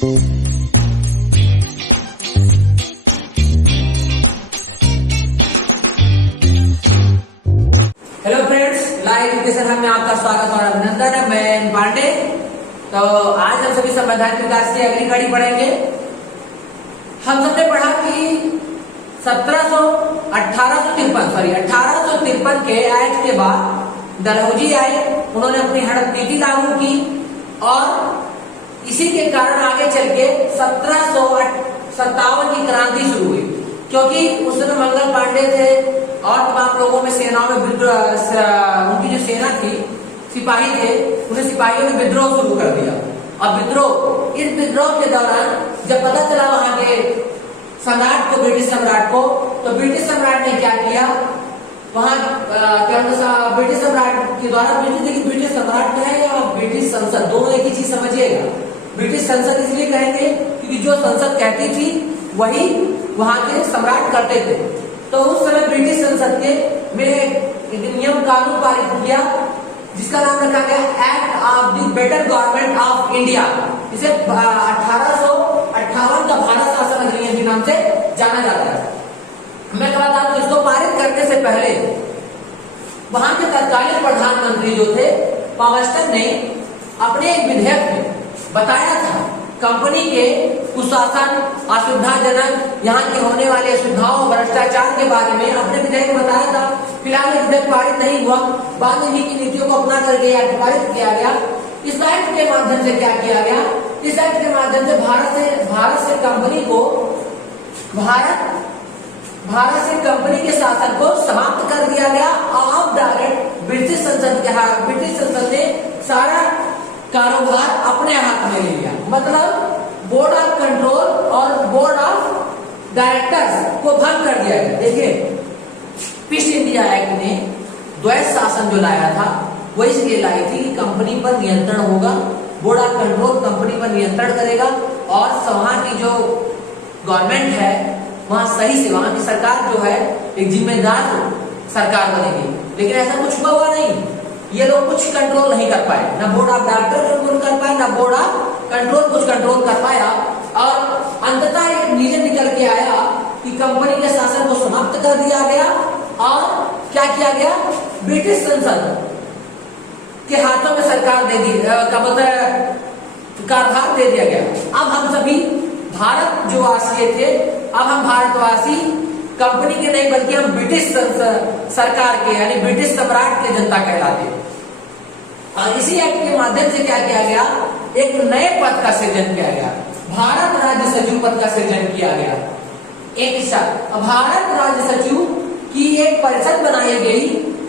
Hello friends, live education में आपका स्वागत और अभिनंदन है। मैं पांडे। तो आज हम सभी संवैधानिक विकास की अगली कड़ी पढ़ेंगे। हम सबने पढ़ा कि 1853 के एक्ट के बाद डलहौजी आए, उन्होंने अपनी हड़प नीति लागू की और इसी के कारण आगे चल के 1757 की क्रांति शुरू हुई। क्योंकि उस समय मंगल पांडे थे और तमाम लोगों में सेनाओं में उनकी जो सेना थी, सिपाही थे, उन्हें सिपाहियों ने विद्रोह शुरू कर दिया। अब इस विद्रोह के दौरान जब पता चला वहां के सम्राट को, ब्रिटिश सम्राट को, तो ब्रिटिश सम्राट ने क्या किया, वहां ब्रिटिश सम्राट के द्वारा ब्रिटिश सम्राट कहे या ब्रिटिश संसद, दोनों एक ही चीज समझिएगा। ब्रिटिश संसद इसलिए कहेंगे क्योंकि जो संसद कहती थी वही वहां के सम्राट करते थे। तो उस समय ब्रिटिश संसद के में एक नियम कानून पारित किया जिसका नाम रखा गया act of the better government of India. इसे 1858 का भारत शासन अधिनियम के नाम से जाना जाता है। मैं बता दूं, इसको पारित करने से पहले वहां के तत्कालीन प्रधानमंत्री जो थे पावस्टन ने अपने एक विधेयक में बताया था कंपनी के कुशासन, असुविधाजनक, यहाँ के होने वाले असुविधाओं, भ्रष्टाचार के बारे में अपने विधेयक में बताया था। फिलहाल विधेयक पारित नहीं हुआ, बाद में की नीतियों को अपना करके एक्ट पारित किया गया। इस एक्ट के माध्यम से क्या किया गया, इस एक्ट के माध्यम से भारत से कंपनी को भारत से कंपनी के शासन को समाप्त कर दिया गया और अब डायरेक्ट ब्रिटिश संसद ने सारा कारोबार अपने हाथ में ले लिया। मतलब बोर्ड ऑफ कंट्रोल और बोर्ड ऑफ डायरेक्टर्स को भंग कर दिया गया। देखिए, पीस इंडिया एक्ट ने द्वैत शासन जो लाया था वो इसलिए लाई थी कि कंपनी पर नियंत्रण होगा, बोर्ड ऑफ कंट्रोल कंपनी पर नियंत्रण करेगा और वहां की जो गवर्नमेंट है वहां सही से, वहां की सरकार जो है एक जिम्मेदार सरकार बनेगी। लेकिन ऐसा कुछ हुआ नहीं, ये लोग कुछ कंट्रोल नहीं कर पाए, ना बोर्ड ऑफ डायरेक्टर कंट्रोल कर पाए, ना बोर्ड ऑफ कंट्रोल कुछ कंट्रोल कर पाया। और अंततः एक नियम निकल के आया कि कंपनी के शासन को समाप्त कर दिया गया और क्या किया गया, ब्रिटिश संसद के हाथों में सरकार दे दी, कारभार दे दिया गया। अब हम सभी भारत जो वासी थे, अब हम भारतवासी कंपनी के नहीं बल्कि हम ब्रिटिश सरकार के यानी ब्रिटिश सम्राट के जनता कहलाते हैं। और इसी एक्ट के माध्यम से क्या किया गया, एक नए पद का सृजन किया गया, भारत राज्य सचिव पद का सृजन किया गया। भारत राज्य सचिव की एक परिषद बनाई गई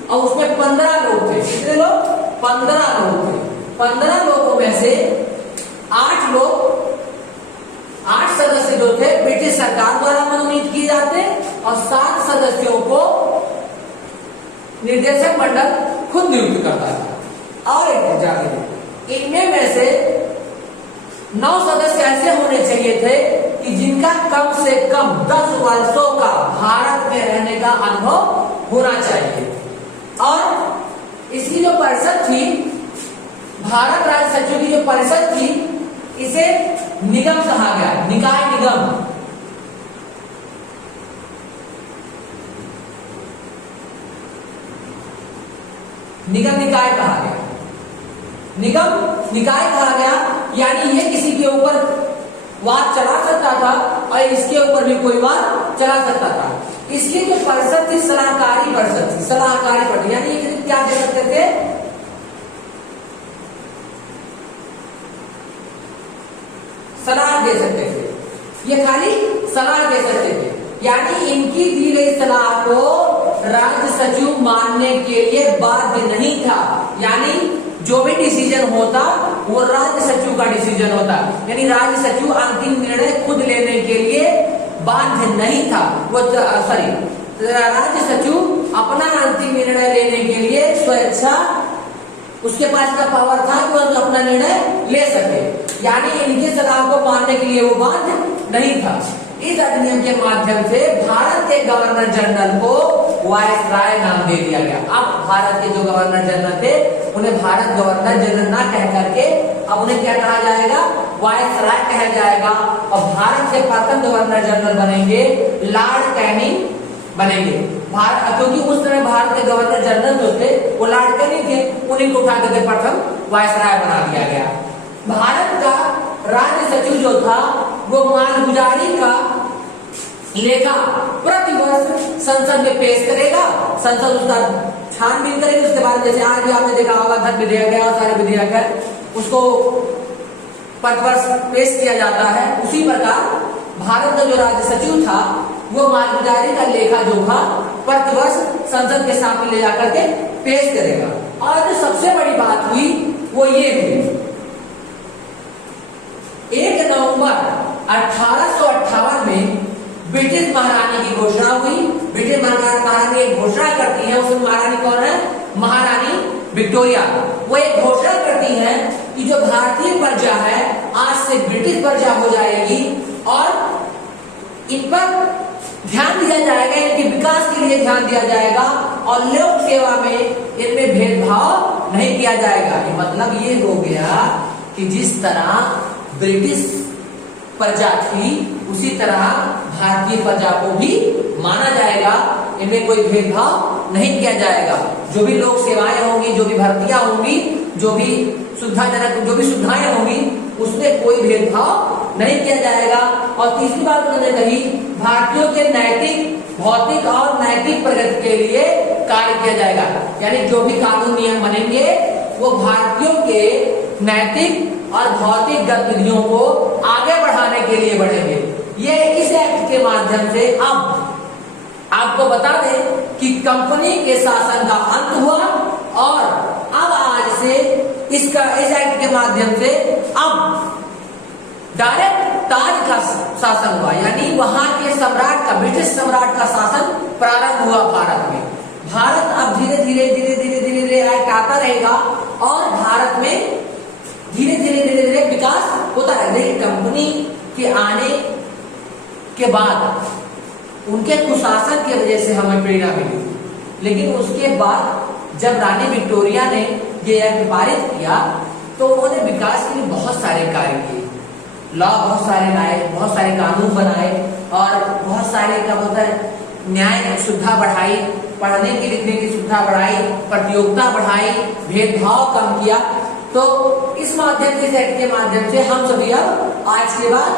और उसमें 15 लोग थे। कितने लोग? 15 लोग थे। 15 लोगों में से 8 सदस्य जो थे ब्रिटिश सरकार द्वारा मनोनीत किए जाते और 7 सदस्यों को निर्देशक मंडल खुद नियुक्त करता था। और इनमें में से 9 सदस्य ऐसे होने चाहिए थे कि जिनका कम से कम 10 वर्षों का भारत में रहने का अनुभव होना चाहिए। और इसकी जो परिषद थी, भारत राज्य सचिव की जो परिषद थी, इसे निगम कहा गया, निकाय निकाय कहा गया। निगम निकाय कहा गया, यानी ये किसी के ऊपर वाद चला सकता था और इसके ऊपर भी कोई वाद चला सकता था। इसकी जो परिषद थी सलाहकारी परिषद थी, सलाहकारी परिषद, यानी ये क्या दे सकते थे, सलाह दे सकते थे। ये खाली सलाह दे सकते थे, यानी इनकी दी गई सलाह को राज्य सचिव मानने के लिए बाध्य नहीं था। यानी जो भी डिसीजन होता वो राज्य सचिव का डिसीजन होता, यानी राज्य सचिव अंतिम निर्णय खुद लेने के लिए बाध्य नहीं था। राज्य सचिव अपना अंतिम निर्णय लेने के लिए स्वेच्छा, उसके पास का पावर था कि वह अपना निर्णय ले सके, यानी इनकी सलाह को मानने के लिए वो बाध्य नहीं था। इस अधिनियम के माध्यम से भारत के गवर्नर जनरल को वायसराय नाम दे दिया गया। अब भारत के जो गवर्नर जनरल थे उन्हें भारत गवर्नर जनरल ना कह करके अब उन्हें क्या कहा जाएगा, वायसराय कहा जाएगा। और भारत के प्रथम गवर्नर जनरल बनेंगे लॉर्ड कैनिंग बनेंगे। भारत, क्योंकि उस समय भारत के गवर्नर जनरल जो थे वो लॉर्ड कैनिंग थे, उन्हीं को उठा करके प्रथम वायसराय बना दिया गया। भारत का राज्य सचिव जो था वो मालगुजारी का लेखा प्रतिवर्ष संसद में पेश करेगा, संसद उसका छानबीन करेगी। उसके बाद जैसे आज भी आपने देखा होगा धन विधेयक है और सारे विधेयक है, उसको प्रतिवर्ष पेश किया जाता है। उसी प्रकार भारत का जो राज्य सचिव था वो मालगुजारी का लेखा जोखा प्रतिवर्ष संसद के सामने ले जाकर के पेश करेगा। और जो सबसे बड़ी बात हुई वो ये हुई, 1 नवंबर 1858 में ब्रिटिश महारानी की घोषणा हुई। ब्रिटिश महारानी एक घोषणा करती है, उस महारानी कौन है, महारानी विक्टोरिया। वो एक घोषणा करती है कि जो भारतीय प्रजा है आज से ब्रिटिश प्रजा हो जाएगी और इन पर ध्यान दिया जाएगा, इनके विकास के लिए ध्यान दिया जाएगा और लोक सेवा में इनमें भेदभाव नहीं किया जाएगा। मतलब ये हो गया कि जिस तरह ब्रिटिश प्रजा थी उसी तरह भारतीय प्रजा को भी माना जाएगा, इनमें कोई भेदभाव नहीं किया जाएगा। जो भी लोक सेवाएं होंगी, जो भी भर्तियां होंगी, जो भी सुविधाजनक जो भी सुविधाएं होंगी, उसमें कोई भेदभाव नहीं किया जाएगा। और तीसरी बात उन्होंने कही, भारतीयों के नैतिक, भौतिक और नैतिक प्रगति के लिए कार्य किया जाएगा। यानी जो भी कानून नियम बनेंगे वो भारतीयों के नैतिक और भौतिक गतिविधियों को आगे बढ़ाने के लिए बढ़ेंगे। ये इस एक्ट के माध्यम से अब आपको बता दें कि कंपनी के शासन का अंत हुआ और अब आज से इस एक्ट के माध्यम से अब डायरेक्ट ताज का शासन हुआ, यानी वहां के सम्राट का, ब्रिटिश सम्राट का शासन प्रारंभ हुआ भारत में। भारत अब धीरे धीरे एक्ट आता रहेगा और भारत में धीरे धीरे विकास होता है। लेकिन कंपनी के आने के बाद उनके कुशासन की वजह से हमें प्रेरणा मिली, लेकिन उसके बाद जब रानी विक्टोरिया ने ये एक्ट पारित किया तो उन्होंने विकास के लिए बहुत सारे कार्य किए, लॉ बहुत सारे लाए, बहुत सारे कानून बनाए और बहुत सारे क्या होता है न्याय सुविधा बढ़ाई, पढ़ने की लिखने की सुविधा बढ़ाई, प्रतियोगिता बढ़ाई, भेदभाव कम किया। तो इस माध्यम से, इस एक्ट के माध्यम से हम सभी अब आज के बाद,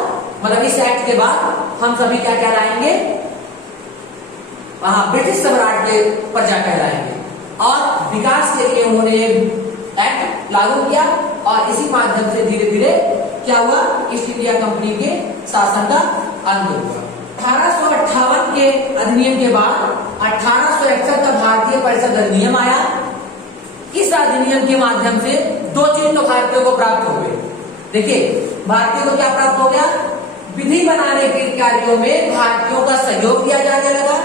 मतलब इस एक्ट के बाद हम सभी क्या कहलाएंगे, ब्रिटिश सम्राट के प्रजा कहलाएंगे। और विकास के लिए उन्होंने एक्ट लागू किया और इसी माध्यम से धीरे धीरे क्या हुआ, ईस्ट इंडिया कंपनी के शासन का अंत हुआ। 1858 के अधिनियम के बाद 1861 का भारतीय परिषद अधिनियम आया। इस अधिनियम के माध्यम से दो चीज तो भारतीयों को प्राप्त हो गई। देखिए भारतीयों को क्या प्राप्त हो गया, विधि बनाने के कार्यों में भारतीयों का सहयोग किया जाने लगा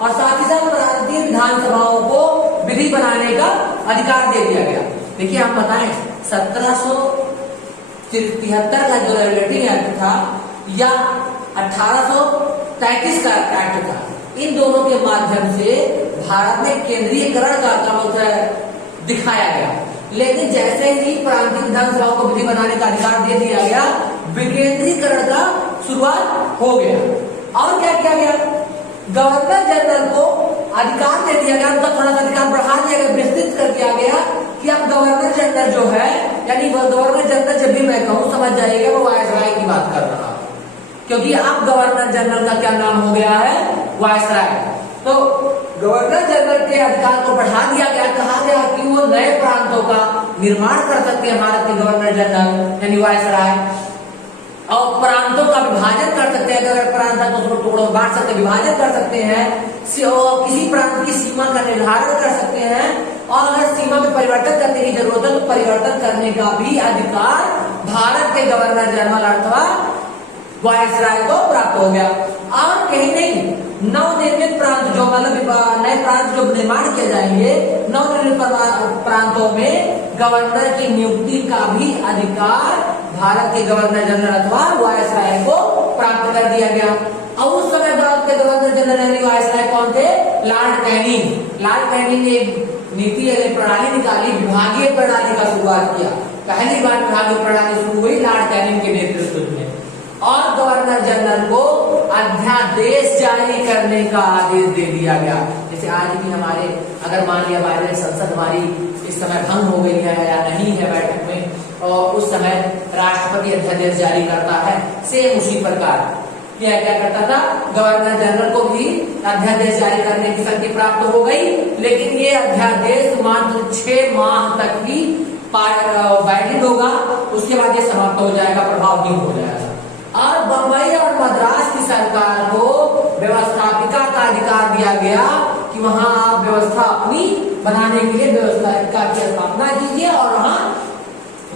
और साथ ही साथ भारतीय विधानसभाओं को विधि बनाने का अधिकार दे दिया गया। देखिए हम बताएं 1773 का जो रेगुलेटिंग एक्ट था या 1833 का एक्ट था, इन दोनों के माध्यम से भारत में केंद्रीयकरण का दिखाया गया। लेकिन जैसे ही प्रांतीय विधानसभाओं को विधि बनाने का अधिकार दे दिया गया, विकेंद्रीकरण का शुरुआत हो गया। और क्या किया गया, गवर्नर जनरल को अधिकार दे दिया गया, उनका थोड़ा सा अधिकार बढ़ा दिया गया, विस्तृत कर दिया गया कि अब गवर्नर जनरल जो है, यानी गवर्नर जनरल जब भी मैं कहूं समझ जाइएगा वो वायसराय की बात कर रहा, क्योंकि अब गवर्नर जनरल का क्या नाम हो गया है, वायसराय। तो गवर्नर जनरल के अधिकार को बढ़ा दिया गया, कहा गया कि वो नए प्रांतों का निर्माण कर सकते हैं भारत के गवर्नर जनरल यानी वायसराय, और प्रांतों का विभाजन कर सकते हैं। अगर प्रांत है तो उसको टुकड़ों में बांट सकते हैं, विभाजन कर सकते हैं, किसी प्रांत की सीमा का निर्धारण कर सकते हैं और अगर सीमा में परिवर्तन करने की जरूरत है तो परिवर्तन करने का भी अधिकार भारत के गवर्नर जनरल अथवा वायसराय को प्राप्त हो गया। और कहीं नहीं, नवनिर्मित प्रांत जो मतलब नए प्रांत जो निर्माण किए जाएंगे, नवनिर्मित प्रांतों में गवर्नर की नियुक्ति का भी अधिकार भारत के गवर्नर जनरल अथवा वायसराय को प्राप्त कर दिया गया। और उस समय भारत के गवर्नर जनरल यानी वायसराय कौन थे, लॉर्ड कैनिंग। लॉर्ड कैनिंग ने एक नीति प्रणाली निकाली, विभागीय प्रणाली का शुरुआत किया। पहली बार विभागीय प्रणाली शुरू हुई लॉर्ड कैनिंग के नेतृत्व में, और गवर्नर जनरल को अध्यादेश जारी करने का आदेश दे दिया गया। जैसे आज भी हमारे अगर मान लिया बाहर संसद हमारी इस समय भंग हो गई है या नहीं है बैठक में, और उस समय राष्ट्रपति अध्यादेश जारी करता है, सेम उसी प्रकार क्या करता था, गवर्नर जनरल को भी अध्यादेश जारी करने की शक्ति प्राप्त हो गई। लेकिन ये अध्यादेश मात्र 6 माह तक ही वैलिड होगा, उसके बाद ये समाप्त हो जाएगा, प्रभावहीन हो जाएगा। और बंबई और मद्रास की सरकार को व्यवस्थापिका का अधिकार दिया गया कि वहां आप व्यवस्था अपनी बनाने के लिए व्यवस्थापिका की स्थापना कीजिए और वहां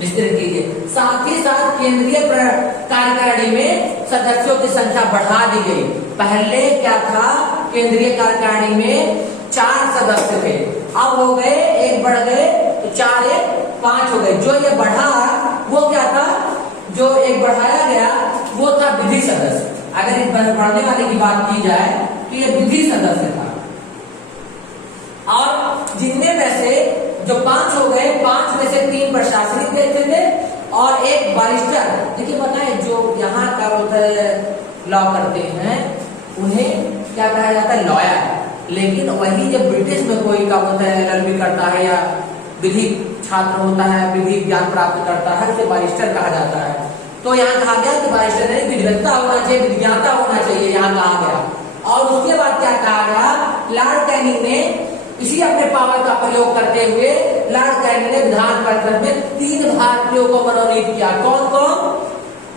विस्तृत कीजिए। साथ ही साथ केंद्रीय कार्यकारिणी में सदस्यों की संख्या बढ़ा दी गई। पहले क्या था, केंद्रीय कार्यकारिणी में 4 सदस्य थे, अब हो गए, 1 बढ़ गए, तो 4 1 5 हो गए। जो ये बढ़ा वो क्या था, जो एक बढ़ाया गया वो था विधि सदस्य। अगर इस बढ़ने वाले की बात की जाए तो ये विधि सदस्य था। और जिनमें में से जो 5 हो गए, 5 में से 3 प्रशासनिक रहते थे और 1 बैरिस्टर। देखिए पता है जो यहाँ का होता है लॉ करते हैं उन्हें क्या कहा जाता है, लॉयर। लेकिन वही जब ब्रिटिश में कोई का होता है LLB करता है या विधि छात्र होता है, विधि ज्ञान प्राप्त करता है, उसे बैरिस्टर कहा जाता है। तो यहाँ कहा गया कि बैरिस्टर नहीं, विधिज्ञता होना चाहिए, विज्ञाता होना चाहिए, यहाँ कहा गया। और उसके बाद क्या कहा गया, लॉर्ड कैनिंग ने इसी अपने पावर का प्रयोग करते हुए लॉर्ड कैनिंग ने विधान परिषद में 3 भारतीयों को मनोनीत किया। कौन कौन,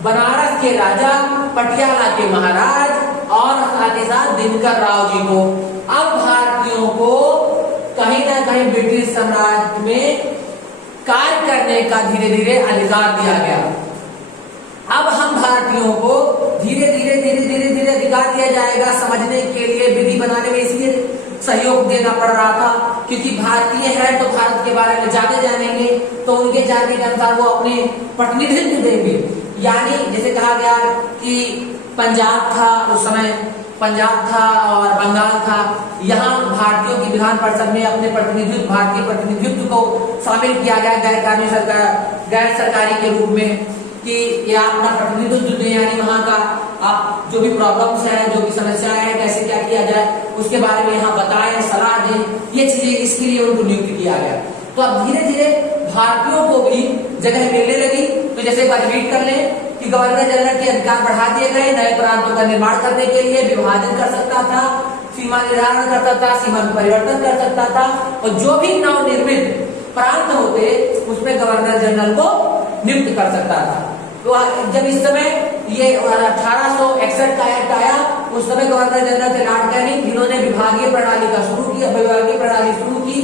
बनारस के राजा, पटियाला के महाराज और साथ ही साथ दिनकर राव जी को। अब भारतीयों को कहीं ना कहीं ब्रिटिश साम्राज्य में कार्य करने का धीरे धीरे अधिकार दिया गया। अब हम भारतीयों को धीरे धीरे अधिकार दिया जाएगा समझने के लिए, विधि बनाने में इसलिए सहयोग देना पड़ रहा था क्योंकि भारतीय है तो भारत के बारे में ज्यादा जानेंगे, तो उनके जानने के अनुसार वो अपने प्रतिनिधित्व देंगे। यानी जैसे कहा गया कि पंजाब था, उस समय पंजाब था और बंगाल था, यहाँ भारतीयों की विधान परिषद में अपने प्रतिनिधित्व, भारतीय प्रतिनिधित्व को शामिल किया गया गैर सरकारी के रूप में कि ये अपना प्रतिनिधित्व दें, यानी वहाँ का आप जो भी प्रॉब्लम्स है, जो भी समस्याएं हैं, कैसे क्या किया जाए उसके बारे में यहाँ बताएं, सलाह दें, ये चीजें इसके लिए उनको नियुक्त किया गया। तो अब धीरे धीरे भारतीयों को भी जगह मिलने लगी। तो जैसे रिपीट कर लें कि गवर्नर जनरल के अधिकार बढ़ा दिए गए, नए प्रांतों का निर्माण करने के लिए विभाजन कर सकता था, सीमा निर्धारण कर सकता था, सीमा में परिवर्तन कर सकता था, और जो भी नवनिर्मित प्रांत होते उसमें गवर्नर जनरल को नियुक्त कर सकता था। तो जब इस समय ये 1861 का एक्ट आया, उस समय गवर्नर जनरल थे लॉर्ड कैनिंग, जिन्होंने विभागीय प्रणाली शुरू की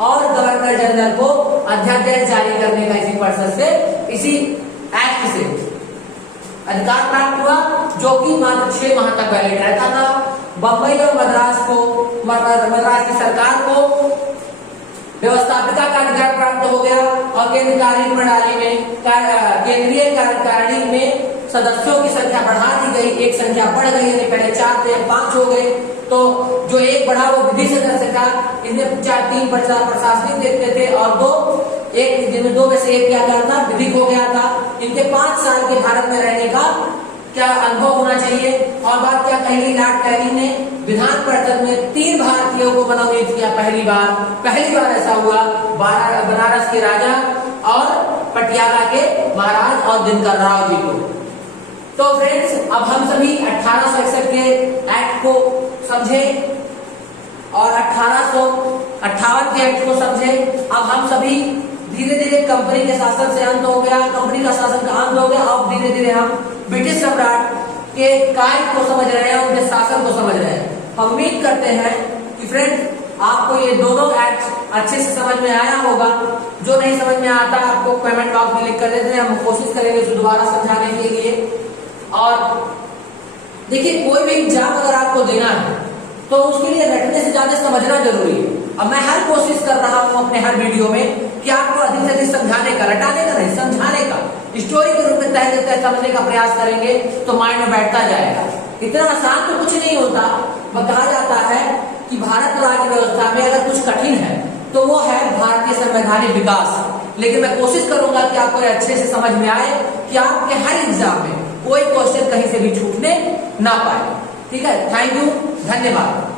और गवर्नर जनरल को अध्यादेश जारी करने का इसी परिषद से, इसी एक्ट से अधिकार प्राप्त हुआ, जो कि मात्र 6 माह तक वैलिड रहता था। बंबई और मद्रास की सरकार को व्यवस्थापिका का अधिकार प्राप्त हो गया और केंद्रीय प्रणाली में केंद्रीय कार्यकारिणी में सदस्यों की संख्या बढ़ा दी गई। एक संख्या बढ़ गई, यानी पहले 4 थे 5 हो गए। तो जो एक बढ़ा वो विधि सदस्य था, इनमें 3 प्रशासनिक देखते थे और 2 में से एक क्या था, विधिक हो गया था। इनके 5 साल के भारत में रहने का क्या अनुभव होना चाहिए। और बात क्या कही, लॉर्ड कैनिंग ने विधान परिषद में 3 भारतीयों को मनोनीत किया। पहली बार ऐसा हुआ, बनारस के राजा और पटियाला के महाराज और दिनकर राव जी को। तो फ्रेंड्स, अब हम सभी 1861 के एक्ट को समझे और 1858 के एक्ट को समझे। अब हम सभी धीरे धीरे कंपनी के शासन से अंत हो गया, कंपनी का शासन का अंत हो गया। अब धीरे धीरे हम ब्रिटिश सम्राट के कार्य को समझ रहे हैं, उनके शासन को समझ रहे हैं। हम उम्मीद करते हैं कि फ्रेंड्स आपको ये दोनों एक्ट अच्छे से समझ में आया होगा। जो नहीं समझ में आता आपको कमेंट बॉक्स में लिख कर देते हैं, हम कोशिश करेंगे इसे दोबारा समझाने के लिए। और देखिए, कोई भी एग्जाम अगर आपको देना है तो उसके लिए रटने से ज्यादा समझना जरूरी है। अब मैं हर कोशिश कर रहा हूं अपने हर वीडियो में कि आपको अधिक से अधिक समझाने का, रटाने का नहीं, समझाने का, स्टोरी के रूप में तय समझने का प्रयास करेंगे तो माइंड में बैठता जाएगा। इतना आसान तो कुछ नहीं होता। कहा जाता है कि भारत राज्य व्यवस्था में अगर कुछ कठिन है तो वो है भारतीय संवैधानिक विकास। लेकिन मैं कोशिश करूंगा कि आपको अच्छे से समझ में आए कि आपके हर एग्जाम में कोई क्वेश्चन कहीं से भी छूटने ना पाए। ठीक है, थैंक यू, धन्यवाद।